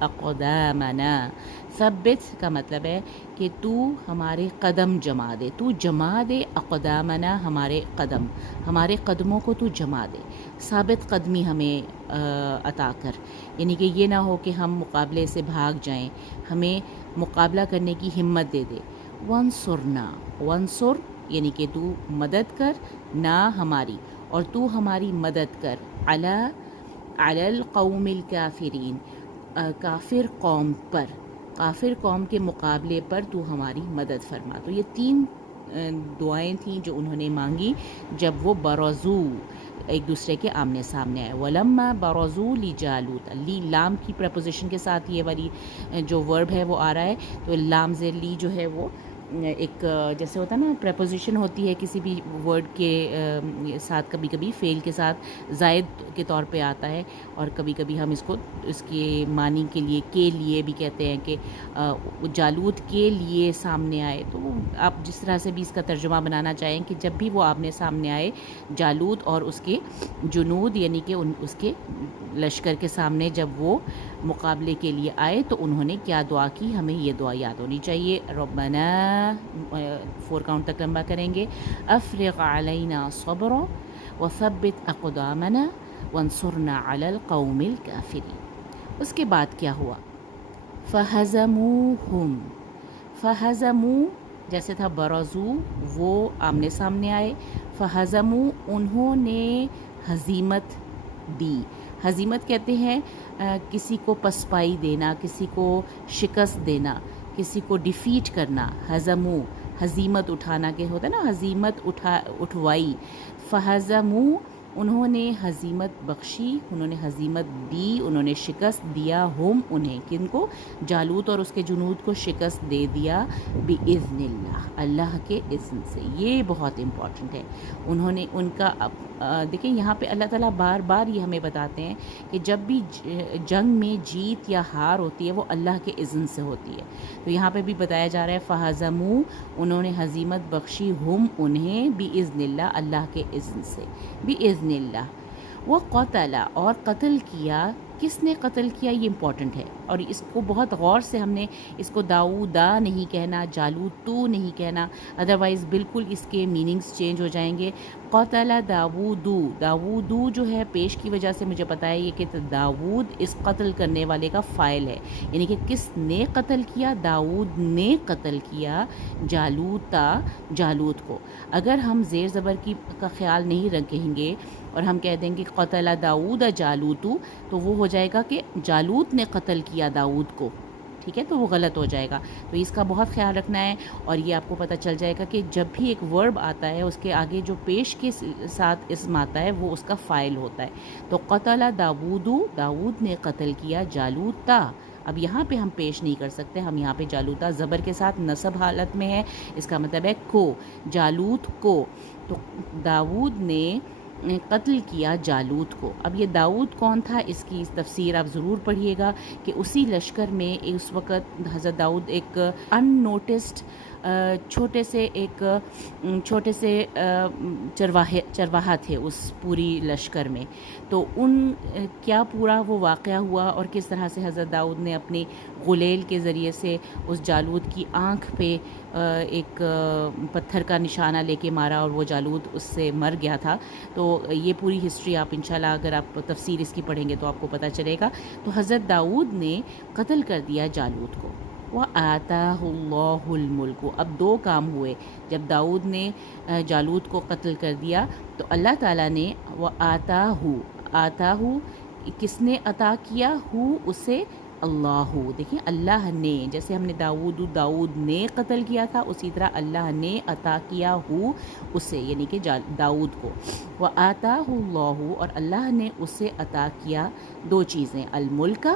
اقدامنا، ثبت کا مطلب ہے کہ تو ہمارے قدم جما دے، تو جما دے اقدامنا ہمارے قدم، ہمارے قدموں کو تو جما دے، ثابت قدمی ہمیں عطا کر، یعنی کہ یہ نہ ہو کہ ہم مقابلے سے بھاگ جائیں، ہمیں مقابلہ کرنے کی ہمت دے دے۔ وانصرنا، وانصر یعنی کہ تو مدد کر نہ ہماری، اور تو ہماری مدد کر، علی القوم الکافرین، کافر قوم پر، کافر قوم کے مقابلے پر تو ہماری مدد فرما۔ تو یہ تین دعائیں تھیں جو انہوں نے مانگی جب وہ برزو ایک دوسرے کے آمنے سامنے آئے۔ وَلَمَّا بَرَزُوا لِجَالُوتَ، لی لام کی پریپوزیشن کے ساتھ یہ والی جو ورب ہے وہ آ رہا ہے، تو لام زیر لی جو ہے وہ ایک جیسے ہوتا ہے نا پریپوزیشن ہوتی ہے کسی بھی ورڈ کے ساتھ، کبھی کبھی فعل کے ساتھ زائد کے طور پہ آتا ہے، اور کبھی کبھی ہم اس کو اس کے معنی کے لیے بھی کہتے ہیں کہ جالوت کے لیے سامنے آئے۔ تو آپ جس طرح سے بھی اس کا ترجمہ بنانا چاہیں کہ جب بھی وہ آمنے سامنے آئے جالوت اور اس کے جنود، یعنی کہ اس کے لشکر کے سامنے جب وہ مقابلے کے لیے آئے تو انہوں نے کیا دعا کی، ہمیں یہ دعا یاد ہونی چاہیے۔ ربنا 4 کاؤنٹ تک لمبا کریں گے، افرغ علینا صبرا وثبت اقدامنا وانصرنا علی القوم الکافرین۔ اس کے بعد کیا ہوا؟ فہزموہم، فہزمو جیسے تھا برزو وہ آمنے سامنے آئے، فہزمو انہوں نے ہزیمت دی۔ ہزیمت کہتے ہیں کسی کو پسپائی دینا، کسی کو شکست دینا، کسی کو ڈیفیٹ کرنا۔ ہزمو ہزیمت اٹھانا کہ ہوتا ہے نا، ہزیمت اٹھوائی۔ فہزمو انہوں نے ہزیمت بخشی، انہوں نے ہزیمت دی، انہوں نے شکست دیا، ہم انہیں، کن کو؟ جالوت اور اس کے جنود کو شکست دے دیا، بِإِذْنِ اللہ، اللہ کے اذن سے۔ یہ بہت امپورٹنٹ ہے، انہوں نے ان کا دیکھیں یہاں پہ اللہ تعالیٰ بار بار یہ ہمیں بتاتے ہیں کہ جب بھی جنگ میں جیت یا ہار ہوتی ہے وہ اللہ کے اذن سے ہوتی ہے۔ تو یہاں پہ بھی بتایا جا رہا ہے فہزمو انہوں نے ہزیمت بخشی، ہم انہیں، بِإِذْنِ اللہ اللہ کے اذن سے، بِإِذْنِ اللہ۔ وہ قتل اور قتل کیا، کس نے قتل کیا یہ امپورٹنٹ ہے، اور اس کو بہت غور سے ہم نے اس کو داؤدا نہیں کہنا، جالوتو نہیں کہنا، ادروائز بالکل اس کے میننگز چینج ہو جائیں گے۔ قتل داودو، داودو جو ہے پیش کی وجہ سے مجھے پتا ہے یہ کہ داود اس قتل کرنے والے کا فاعل ہے، یعنی کہ کس نے قتل کیا؟ داود نے قتل کیا جالوتا، جالوت کو۔ اگر ہم زیر زبر کا خیال نہیں رکھیں گے اور ہم کہہ دیں گے قتل داود جالوتو، تو وہ ہو جائے گا کہ جالوت نے قتل کیا داود کو، ٹھیک ہے، تو وہ غلط ہو جائے گا۔ تو اس کا بہت خیال رکھنا ہے، اور یہ آپ کو پتہ چل جائے گا کہ جب بھی ایک ورب آتا ہے اس کے آگے جو پیش کے ساتھ اسم آتا ہے وہ اس کا فاعل ہوتا ہے۔ تو قتل داودو، داود نے قتل کیا جالوتا، اب یہاں پہ ہم پیش نہیں کر سکتے، ہم یہاں پہ جالوتا زبر کے ساتھ نصب حالت میں ہے، اس کا مطلب ہے کو، جالوت کو۔ تو داود نے قتل کیا جالوت کو۔ اب یہ داؤد کون تھا، اس کی تفسیر آپ ضرور پڑھیے گا کہ اسی لشکر میں اس وقت حضرت داؤد ایک ان نوٹسڈ چھوٹے سے چرواہا تھے اس پوری لشکر میں۔ تو ان کیا پورا وہ واقعہ ہوا اور کس طرح سے حضرت داؤد نے اپنی غلیل کے ذریعے سے اس جالوت کی آنکھ پہ ایک پتھر کا نشانہ لے کے مارا اور وہ جالوت اس سے مر گیا تھا۔ تو یہ پوری ہسٹری آپ انشاءاللہ اگر آپ تفسیر اس کی پڑھیں گے تو آپ کو پتہ چلے گا۔ تو حضرت داؤد نے قتل کر دیا جالوت کو۔ وَآتَاهُ اللَّهُ الْمُلْكُ، اب 2 کام ہوئے، جب داؤد نے جالوت کو قتل کر دیا تو اللہ تعالیٰ نے آتاہو کس نے عطا کیا، ہو اسے، اللہ، دیکھیں اللہ نے، جیسے ہم نے داؤد نے قتل کیا تھا اسی طرح اللہ نے عطا کیا ہو اسے، یعنی کہ داؤد کو۔ وَآتَاهُ اللَّهُ، اور اللہ نے اسے عطا کیا 2 چیزیں، الملک،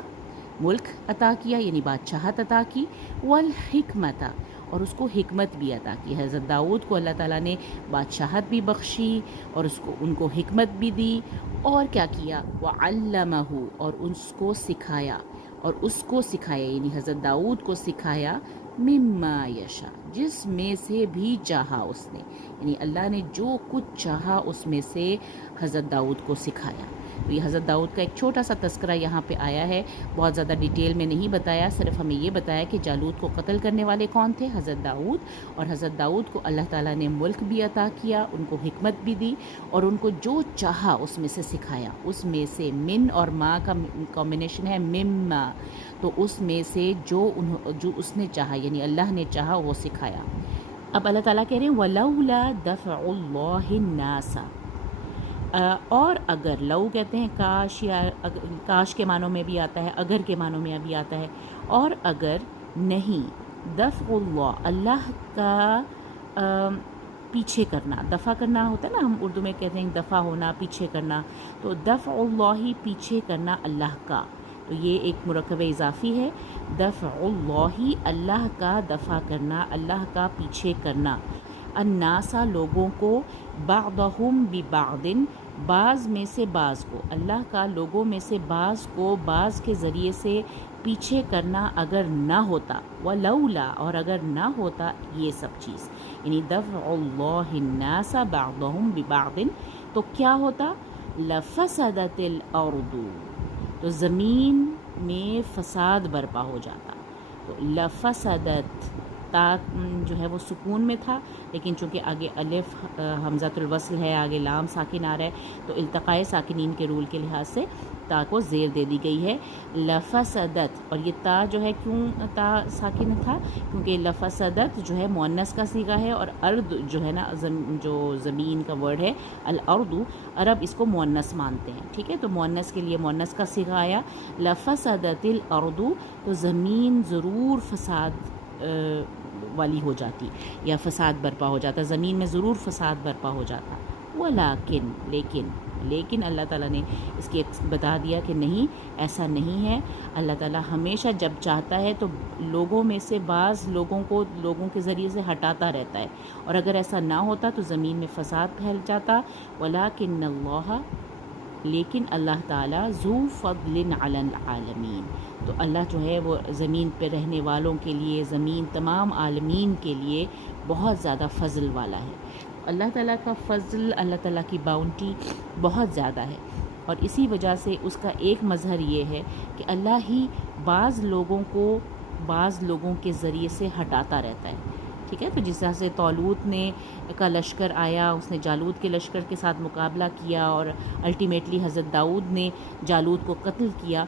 ملک عطا کیا یعنی بادشاہت عطا کی، والحکمت، اور اس کو حکمت بھی عطا کی۔ حضرت داؤد کو اللہ تعالیٰ نے بادشاہت بھی بخشی اور ان کو حکمت بھی دی، اور کیا کیا، وعلمہ، اور اس کو سکھایا یعنی حضرت داؤد کو سکھایا، مما یشا، جس میں سے بھی چاہا اس نے، یعنی اللہ نے جو کچھ چاہا اس میں سے حضرت داؤد کو سکھایا۔ تو یہ حضرت داؤد کا ایک چھوٹا سا تذکرہ یہاں پہ آیا ہے، بہت زیادہ ڈیٹیل میں نہیں بتایا، صرف ہمیں یہ بتایا کہ جالوت کو قتل کرنے والے کون تھے، حضرت داؤد، اور حضرت داؤد کو اللہ تعالیٰ نے ملک بھی عطا کیا، ان کو حکمت بھی دی، اور ان کو جو چاہا اس میں سے سکھایا، اس میں سے من اور ما کا کمبینیشن ہے مما، تو اس میں سے جو اس نے چاہا، یعنی اللہ نے چاہا وہ سکھایا۔ اب اللہ تعالیٰ کہہ رہے ہیں وَلَوْلَا دَفْعُ اللَّهِ النَّاسَ، اور اگر، لو کہتے ہیں کاش، یا کاش کے معنوں میں بھی آتا ہے، اگر کے معنوں میں بھی آتا ہے، اور اگر نہیں، دفع اللہ، اللہ کا پیچھے کرنا، دفع کرنا ہوتا ہے نا، ہم اردو میں کہتے ہیں دفع ہونا، پیچھے کرنا، تو دفع اللہ، پیچھے کرنا اللہ کا، تو یہ ایک مرکب اضافی ہے، دفع اللہ، اللہ کا دفع کرنا، اللہ کا پیچھے کرنا، الناسا، لوگوں کو، بعضہم ببعض، بعض میں سے بعض کو، اللہ کا لوگوں میں سے بعض کو بعض کے ذریعے سے پیچھے کرنا اگر نہ ہوتا، ولولا، اور اگر نہ ہوتا یہ سب چیز، یعنی دفع اللہ الناس بعضہم ببعض، تو کیا ہوتا، لفسدت الارض، تو زمین میں فساد برپا ہو جاتا، تو لفسدت، تا جو ہے وہ سکون میں تھا، لیکن چونکہ آگے الف حمزۃ الوصل ہے، آگے لام ساکن آ رہا ہے، تو التقاء ساکنین کے رول کے لحاظ سے تا کو زیر دے دی گئی ہے، لفسدت، اور یہ تا جو ہے کیوں تا ساکن تھا، کیونکہ لفسدت جو ہے مؤنث کا صیغہ ہے، اور ارض جو ہے نا جو زمین کا ورڈ ہے الارض، عرب اس کو مؤنث مانتے ہیں، ٹھیک ہے، تو مؤنث کے لیے مؤنث کا صیغہ آیا، لفسدت الارض، تو زمین ضرور فساد والی ہو جاتی، یا فساد برپا ہو جاتا، زمین میں ضرور فساد برپا ہو جاتا، ولیکن، لیکن اللہ تعالیٰ نے اس کی بتا دیا کہ نہیں، ایسا نہیں ہے، اللہ تعالیٰ ہمیشہ جب چاہتا ہے تو لوگوں میں سے بعض لوگوں کو لوگوں کے ذریعے سے ہٹاتا رہتا ہے، اور اگر ایسا نہ ہوتا تو زمین میں فساد پھیل جاتا، ولیکن اللہ، لیکن اللہ تعالیٰ ذو فضل علی العالمین، تو اللہ جو ہے وہ زمین پہ رہنے والوں کے لیے، زمین تمام عالمین کے لیے بہت زیادہ فضل والا ہے، اللہ تعالیٰ کا فضل، اللہ تعالیٰ کی باؤنٹی بہت زیادہ ہے، اور اسی وجہ سے اس کا ایک مظہر یہ ہے کہ اللہ ہی بعض لوگوں کو بعض لوگوں کے ذریعے سے ہٹاتا رہتا ہے، ٹھیک ہے، تو جس طرح سے طالوت نے کا لشکر آیا، اس نے جالوت کے لشکر کے ساتھ مقابلہ کیا، اور الٹیمیٹلی حضرت داؤد نے جالوت کو قتل کیا،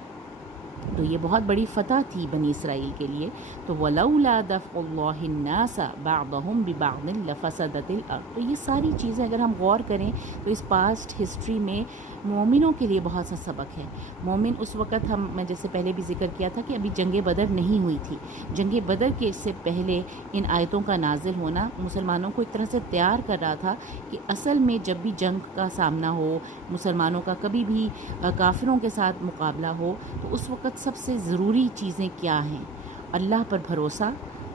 تو یہ بہت بڑی فتح تھی بنی اسرائیل کے لیے، تو وَلَوْلَا دَفْعُ اللَّهِ النَّاسَ بَعْضَهُمْ بِبَعْضٍ لَفَسَدَتِ الْأَرْضُ، تو یہ ساری چیزیں اگر ہم غور کریں تو اس پاسٹ ہسٹری میں مومنوں کے لیے بہت سا سبق ہے۔ مومن اس وقت، میں جیسے پہلے بھی ذکر کیا تھا کہ ابھی جنگ بدر نہیں ہوئی تھی، جنگ بدر کے سے پہلے ان آیتوں کا نازل ہونا مسلمانوں کو ایک طرح سے تیار کر رہا تھا کہ اصل میں جب بھی جنگ کا سامنا ہو، مسلمانوں کا کبھی بھی کافروں کے ساتھ مقابلہ ہو، تو اس وقت سب سے ضروری چیزیں کیا ہیں، اللہ پر بھروسہ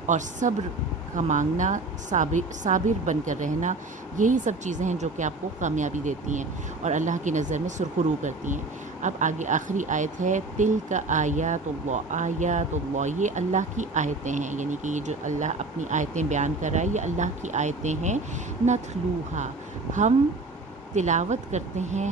اور صبر کا مانگنا، صابر بن کر رہنا، یہی سب چیزیں ہیں جو کہ آپ کو کامیابی دیتی ہیں اور اللہ کی نظر میں سرخرو کرتی ہیں۔ اب آگے آخری آیت ہے تلک آیات اللہ، آیات اللہ، یہ اللہ کی آیتیں ہیں، یعنی کہ یہ جو اللہ اپنی آیتیں بیان کر رہا ہے یہ اللہ کی آیتیں ہیں، نتلوہا، ہم تلاوت کرتے ہیں،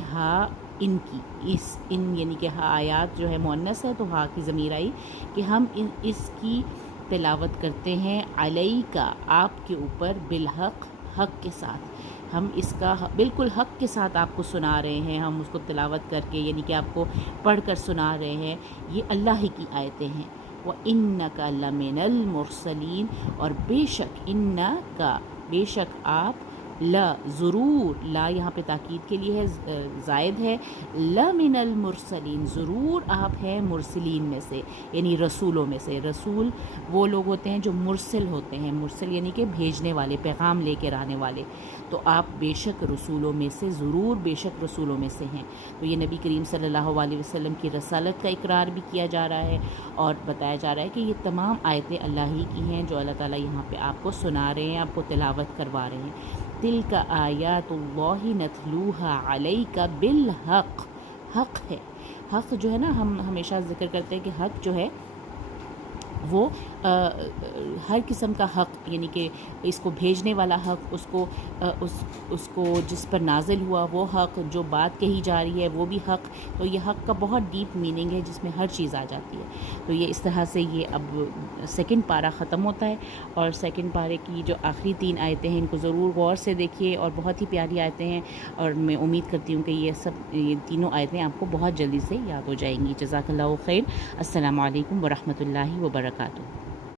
ان کی، ان یعنی کہ آیات جو ہے مؤنث ہے تو کی ضمیر آئی کہ ہم اس کی تلاوت کرتے ہیں، علیکا، آپ کے اوپر، بالحق، حق کے ساتھ، ہم اس کا بالکل حق کے ساتھ آپ کو سنا رہے ہیں، ہم اس کو تلاوت کر کے، یعنی کہ آپ کو پڑھ کر سنا رہے ہیں، یہ اللہ ہی کی آیتیں ہیں۔ وَإِنَّكَ لَمِنَ الْمُرْسَلِينَ، اور بے شک، انکا، بے شک آپ، لا، ضرور، لا یہاں پہ تاکید کے لیے ہے، زائد ہے، لَمِنَ الْمُرْسَلِينَ، ضرور آپ ہیں مرسلین میں سے، یعنی رسولوں میں سے۔ رسول وہ لوگ ہوتے ہیں جو مرسل ہوتے ہیں، مرسل یعنی کہ بھیجنے والے، پیغام لے کر آنے والے، تو آپ بے شک رسولوں میں سے، ضرور بے شک رسولوں میں سے ہیں۔ تو یہ نبی کریم صلی اللہ علیہ وسلم کی رسالت کا اقرار بھی کیا جا رہا ہے، اور بتایا جا رہا ہے کہ یہ تمام آیتیں اللہ ہی کی ہیں جو اللہ تعالیٰ یہاں پہ آپ کو سنا رہے ہیں، آپ کو تلاوت کروا رہے ہیں۔ تلک آیات اللہ نتلوہا علیک بالحق، حق ہے، حق جو ہے نا، ہم ہمیشہ ذکر کرتے ہیں کہ حق جو ہے وہ ہر قسم کا حق، یعنی کہ اس کو بھیجنے والا حق، اس کو جس پر نازل ہوا وہ حق، جو بات کہی جا رہی ہے وہ بھی حق. تو یہ حق کا بہت ڈیپ میننگ ہے جس میں ہر چیز آ جاتی ہے. تو یہ اس طرح سے یہ اب سیکنڈ پارہ ختم ہوتا ہے، اور سیکنڈ پارے کی جو آخری 3 آیتیں ہیں ان کو ضرور غور سے دیکھیے، اور بہت ہی پیاری آیتیں ہیں، اور میں امید کرتی ہوں کہ یہ تینوں آیتیں آپ کو بہت جلدی سے یاد ہو جائیں گی. جزاک اللہ خیر. السلام علیکم ورحمۃ اللہ وبرکاتہ.